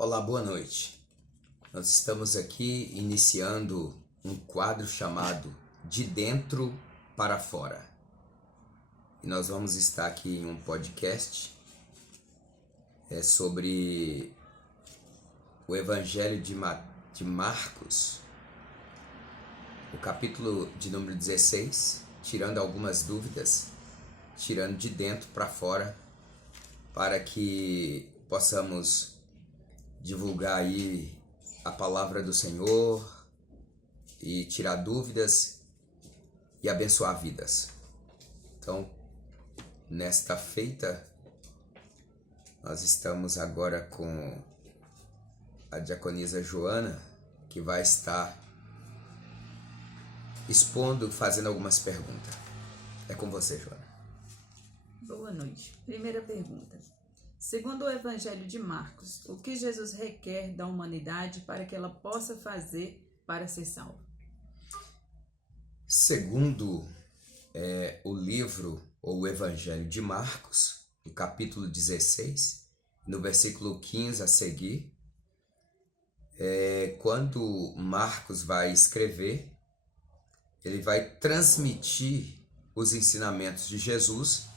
Olá, boa noite. Nós estamos aqui iniciando um quadro chamado De Dentro para Fora. E nós vamos estar aqui em um podcast sobre o Evangelho de Marcos, o capítulo de número 16, tirando algumas dúvidas, tirando de dentro para fora, para que possamos divulgar aí a palavra do Senhor e tirar dúvidas e abençoar vidas. Então, nesta feita, nós estamos agora com a diaconisa Joana, que vai estar expondo, fazendo algumas perguntas. É com você, Joana. Boa noite. Primeira pergunta. Segundo o Evangelho de Marcos, o que Jesus requer da humanidade para que ela possa fazer para ser salva? Segundo o livro ou o Evangelho de Marcos, no capítulo 16, no versículo 15 a seguir, quando Marcos vai escrever, ele vai transmitir os ensinamentos de Jesus,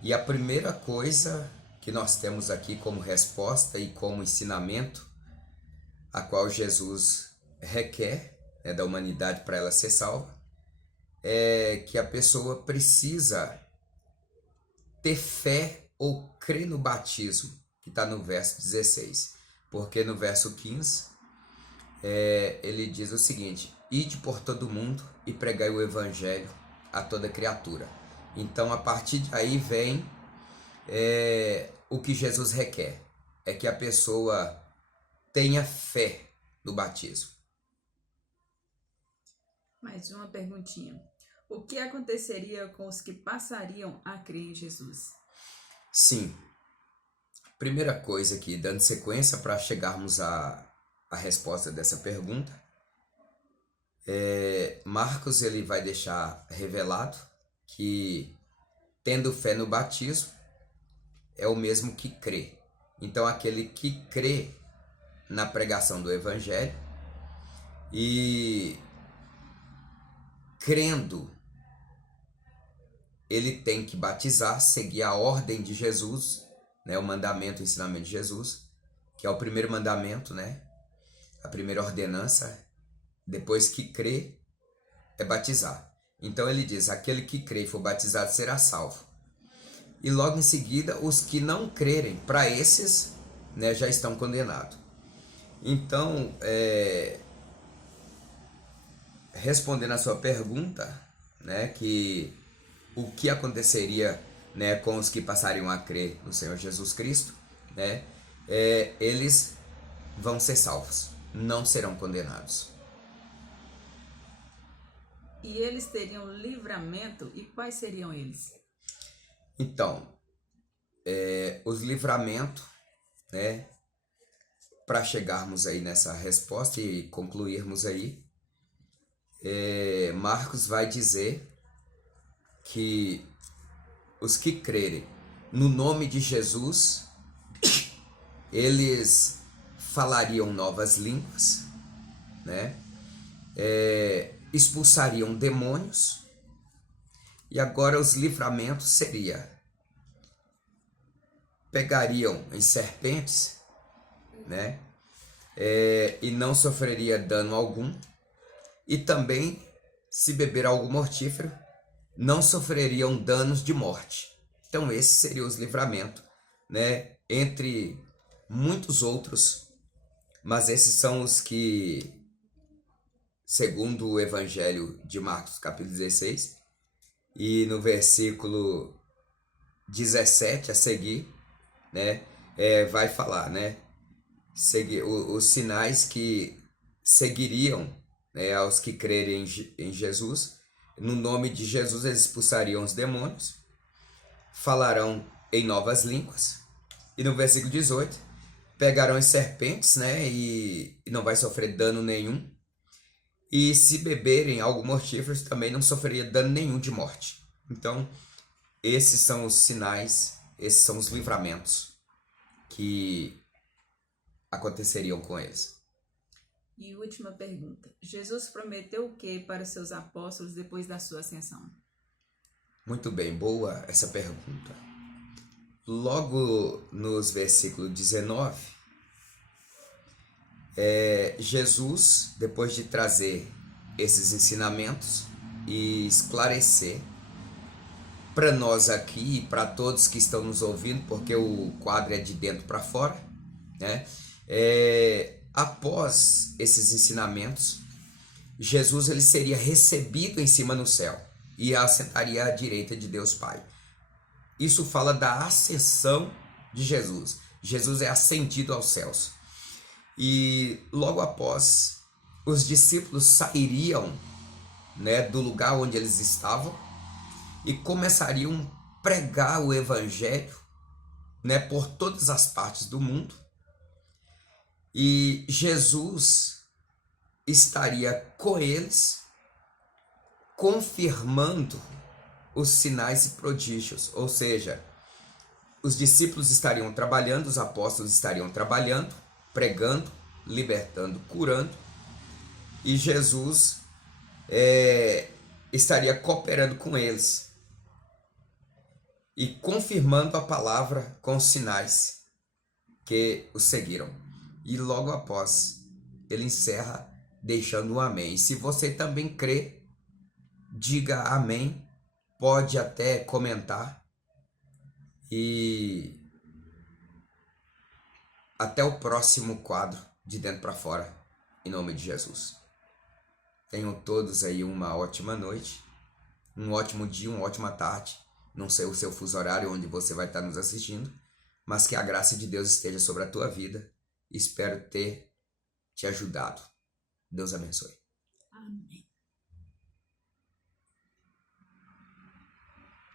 e a primeira coisa que nós temos aqui como resposta e como ensinamento, a qual Jesus requer da humanidade para ela ser salva, é que a pessoa precisa ter fé ou crer no batismo, que está no verso 16. Porque no verso 15, ele diz o seguinte: ide por todo mundo e pregai o evangelho a toda criatura. Então, a partir daí vem o que Jesus requer, é que a pessoa tenha fé no batismo. Mais uma perguntinha. O que aconteceria com os que passariam a crer em Jesus? Sim. Primeira coisa aqui, dando sequência para chegarmos à resposta dessa pergunta, Marcos ele vai deixar revelado que tendo fé no batismo é o mesmo que crê. Então, aquele que crê na pregação do evangelho e crendo, ele tem que batizar, seguir a ordem de Jesus, o mandamento, o ensinamento de Jesus, que é o primeiro mandamento, a primeira ordenança. Depois que crê, é batizar. Então ele diz: aquele que crê e for batizado será salvo. E logo em seguida, os que não crerem, para esses, já estão condenados. Então, respondendo a sua pergunta, que o que aconteceria, com os que passariam a crer no Senhor Jesus Cristo, eles vão ser salvos, não serão condenados. E eles teriam livramento, e quais seriam eles? Então, os livramentos, para chegarmos aí nessa resposta e concluirmos aí, Marcos vai dizer que os que crerem no nome de Jesus, eles falariam novas línguas, expulsariam demônios. E agora os livramentos seria: pegariam em serpentes, e não sofreria dano algum. E também, se beber algo mortífero, não sofreriam danos de morte. Então, esses seriam os livramentos, entre muitos outros, mas esses são os que, segundo o Evangelho de Marcos, capítulo 16, e no versículo 17 a seguir, vai falar, os sinais que seguiriam, aos que crerem em Jesus. No nome de Jesus eles expulsariam os demônios, falarão em novas línguas, e no versículo 18, pegarão em serpentes, e não vai sofrer dano nenhum, e se beberem algo mortífero também não sofreria dano nenhum de morte. Então, esses são os sinais, esses são os livramentos que aconteceriam com eles. E última pergunta. Jesus prometeu o que para seus apóstolos depois da sua ascensão? Muito bem, boa essa pergunta. Logo nos versículos 19, Jesus, depois de trazer esses ensinamentos e esclarecer para nós aqui e para todos que estão nos ouvindo, porque o quadro é de dentro para fora, né? Após esses ensinamentos, Jesus ele seria recebido em cima no céu e assentaria à direita de Deus Pai. Isso fala da ascensão de Jesus. Jesus é ascendido aos céus. E logo após, os discípulos sairiam, né, do lugar onde eles estavam e começariam a pregar o evangelho, né, por todas as partes do mundo. E Jesus estaria com eles, confirmando os sinais e prodígios, ou seja, os discípulos estariam trabalhando, os apóstolos estariam trabalhando, pregando, libertando, curando, e Jesus estaria cooperando com eles e confirmando a palavra com os sinais que o seguiram. E logo após, ele encerra deixando um amém. Se você também crê, diga amém, pode até comentar. E até o próximo quadro de dentro para fora, em nome de Jesus. Tenham todos aí uma ótima noite, um ótimo dia, uma ótima tarde. Não sei o seu fuso horário onde você vai estar nos assistindo, mas que a graça de Deus esteja sobre a tua vida. Espero ter te ajudado. Deus abençoe. Amém.